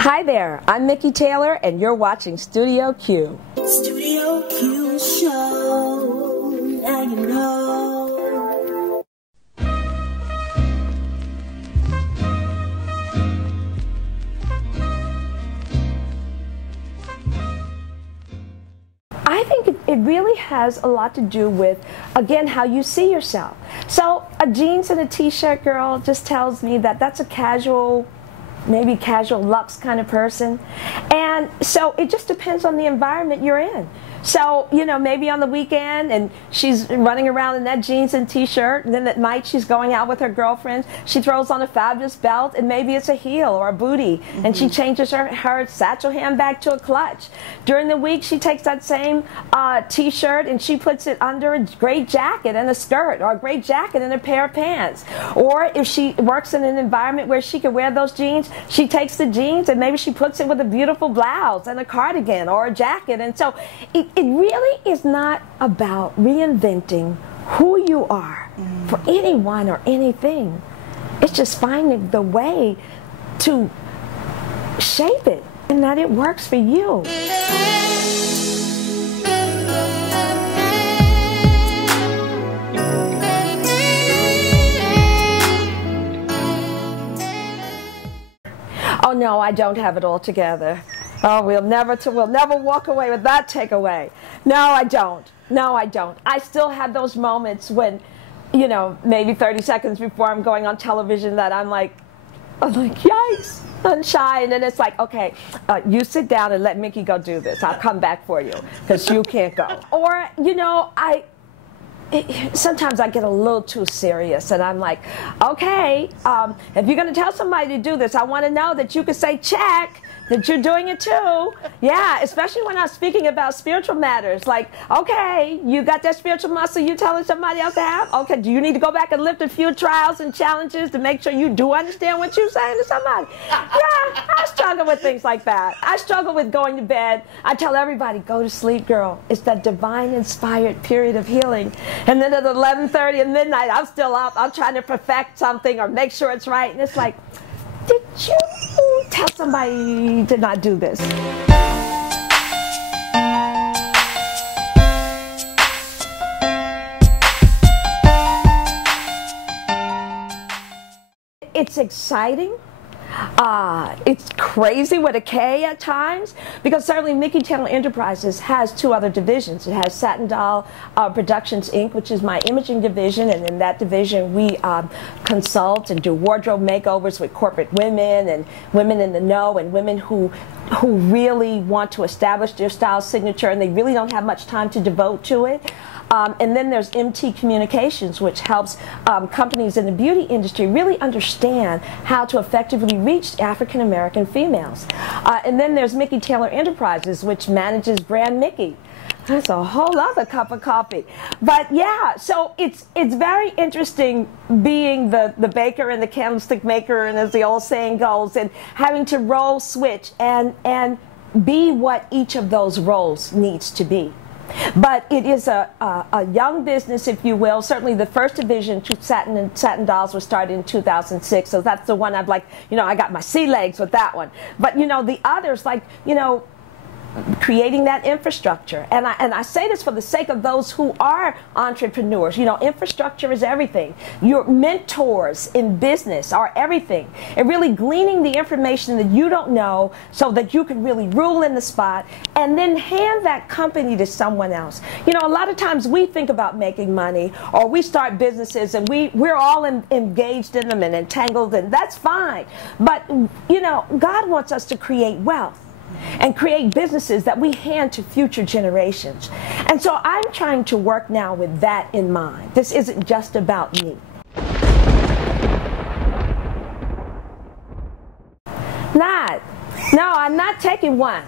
Hi there, I'm Mikki Taylor, and you're watching Studio Q. Studio Q Show, now you know. I think it really has a lot to do with, again, how you see yourself. So a jeans and a t-shirt girl just tells me that that's a casual, maybe casual luxe kind of person. And so it just depends on the environment you're in. So, you know, maybe on the weekend and she's running around in that jeans and t-shirt, and then at night she's going out with her girlfriends, she throws on a fabulous belt, and maybe it's a heel or a bootie, and she changes her satchel handbag to a clutch. During the week, she takes that same t-shirt and she puts it under a great jacket and a skirt, or a great jacket and a pair of pants. Or if she works in an environment where she can wear those jeans, she takes the jeans and maybe she puts it with a beautiful blouse and a cardigan or a jacket. And so it really is not about reinventing who you are for anyone or anything. It's just finding the way to shape it and that it works for you. Oh no, I don't have it all together. Oh, we'll never walk away with that takeaway. No, I don't. No, I don't. I still have those moments when, you know, maybe 30 seconds before I'm going on television that I'm like, yikes, I'm shy. And then it's like, okay, you sit down and let Mikki go do this. I'll come back for you because you can't go. Or, you know, sometimes I get a little too serious and I'm like, okay, if you're going to tell somebody to do this, I want to know that you can say check, that you're doing it too. Yeah, especially when I'm speaking about spiritual matters. Like, okay, you got that spiritual muscle you telling somebody else to have? Okay, do you need to go back and lift a few trials and challenges to make sure you do understand what you're saying to somebody? Yeah, I struggle with things like that. I struggle with going to bed. I tell everybody, go to sleep, girl. It's that divine inspired period of healing. And then at 11:30 and midnight, I'm still up. I'm trying to perfect something or make sure it's right. And it's like, did you tell somebody to not do this? It's exciting. It's crazy with a K at times, because certainly Mikki Taylor Enterprises has two other divisions. It has Satin Doll Productions Inc., which is my imaging division, and in that division we consult and do wardrobe makeovers with corporate women and women in the know and women who really want to establish their style signature and they really don't have much time to devote to it. And then there's MT Communications, which helps companies in the beauty industry really understand how to effectively reach African American females. And then there's Mikki Taylor Enterprises, which manages brand Mikki. That's a whole other cup of coffee. But yeah, so it's very interesting being the baker and the candlestick maker, and as the old saying goes, and having to role switch and be what each of those roles needs to be. But it is a young business, if you will. Certainly the first division, Satin Dolls, was started in 2006. So that's the one I'd like, you know, I got my sea legs with that one. But, you know, the others, like, you know, creating that infrastructure. And I say this for the sake of those who are entrepreneurs. You know, infrastructure is everything. Your mentors in business are everything. And really gleaning the information that you don't know so that you can really rule in the spot and then hand that company to someone else. You know, a lot of times we think about making money, or we start businesses and we're all engaged in them and entangled, and that's fine. But, you know, God wants us to create wealth and create businesses that we hand to future generations. And so I'm trying to work now with that in mind. This isn't just about me. No, I'm not taking one.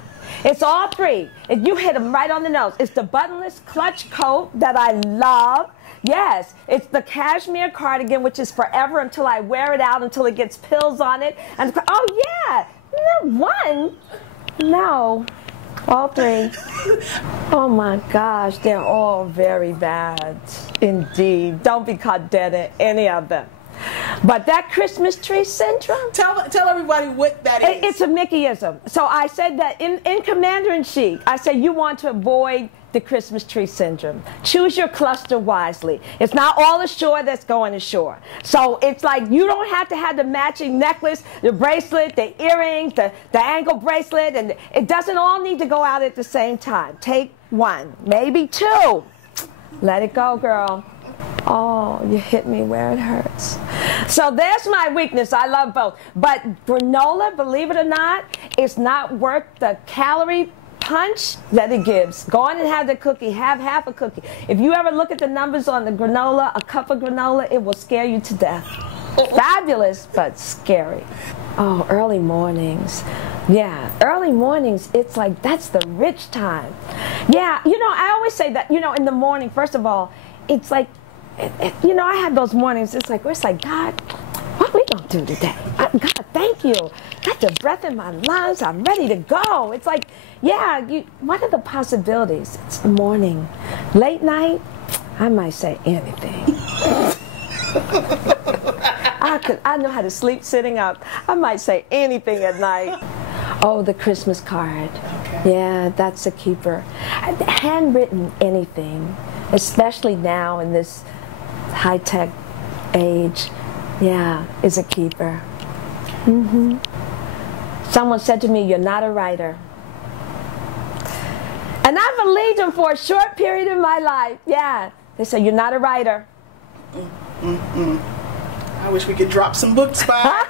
It's all three. If you hit them right on the nose. It's the buttonless clutch coat that I love. Yes, it's the Cashmere Cardigan, which is forever until I wear it out, until it gets pills on it. And oh yeah, one. No, all three. Oh my gosh, they're all very bad indeed. Don't be caught dead in any of them. But that Christmas tree syndrome? Tell everybody what that is. It's a Mickeyism. So I said that in Commander-in-Chief, I said you want to avoid the Christmas tree syndrome. Choose your cluster wisely. It's not all ashore that's going ashore. So it's like you don't have to have the matching necklace, the bracelet, the earrings, the ankle bracelet, and it doesn't all need to go out at the same time. Take one, maybe two. Let it go, girl. Oh, you hit me where it hurts. So there's my weakness. I love both. But granola, believe it or not, is not worth the calorie punch that it gives. Go on and have the cookie. Have half a cookie. If you ever look at the numbers on the granola, a cup of granola, it will scare you to death. Fabulous, but scary. Oh, early mornings. Yeah, early mornings, it's like that's the rich time. Yeah, you know, I always say that, you know, in the morning, first of all, it's like, you know, I have those mornings, it's like God, what are we going to do today? God, thank you. Got the breath in my lungs. I'm ready to go. It's like, yeah, what are the possibilities? It's the morning. Late night, I might say anything. I know how to sleep sitting up. I might say anything at night. Oh, the Christmas card. Okay. Yeah, that's a keeper. Handwritten anything, especially now in this high-tech age, yeah, is a keeper. Mm-hmm. Someone said to me, you're not a writer. And I believed them for a short period in my life. Yeah, they said, you're not a writer. I wish we could drop some books by.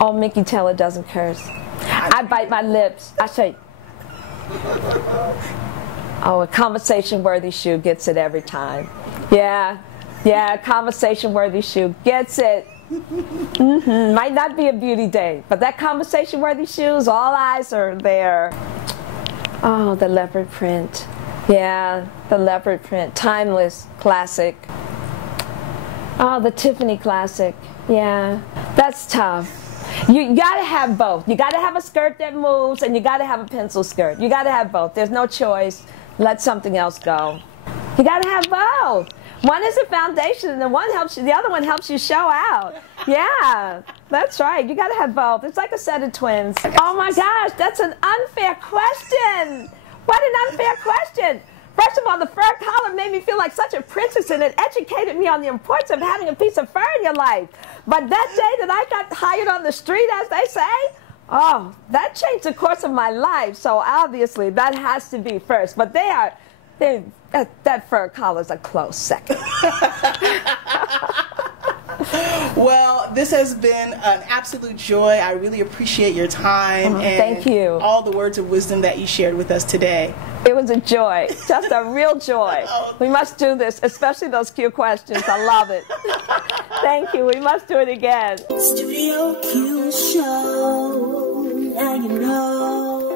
Oh, Mikki Taylor doesn't curse. I bite my lips. I say, oh, a conversation-worthy shoe gets it every time. Yeah, a conversation-worthy shoe gets it. Mm-hmm. Might not be a beauty day, but that conversation-worthy shoes, all eyes are there. Oh, the leopard print. Yeah, the leopard print. Timeless, classic. Oh, the Tiffany classic. Yeah, that's tough. You gotta have both. You gotta have a skirt that moves, and you gotta have a pencil skirt. You gotta have both. There's no choice. Let something else go. You gotta have both. One is a foundation, and the other one helps you show out. Yeah, that's right. You gotta have both. It's like a set of twins. Oh my gosh, that's an unfair question. What an unfair question. First of all, the fur collar made me feel like such a princess, and it educated me on the importance of having a piece of fur in your life. But that day that I got hired on the street, as they say, oh, that changed the course of my life. So obviously, that has to be first. But that fur collar's a close second. Well, this has been an absolute joy. I really appreciate your time and thank you. All the words of wisdom that you shared with us today. It was a joy, just a real joy. We must do this, especially those Q questions. I love it. Thank you. We must do it again. Studio Q Show. Now you know.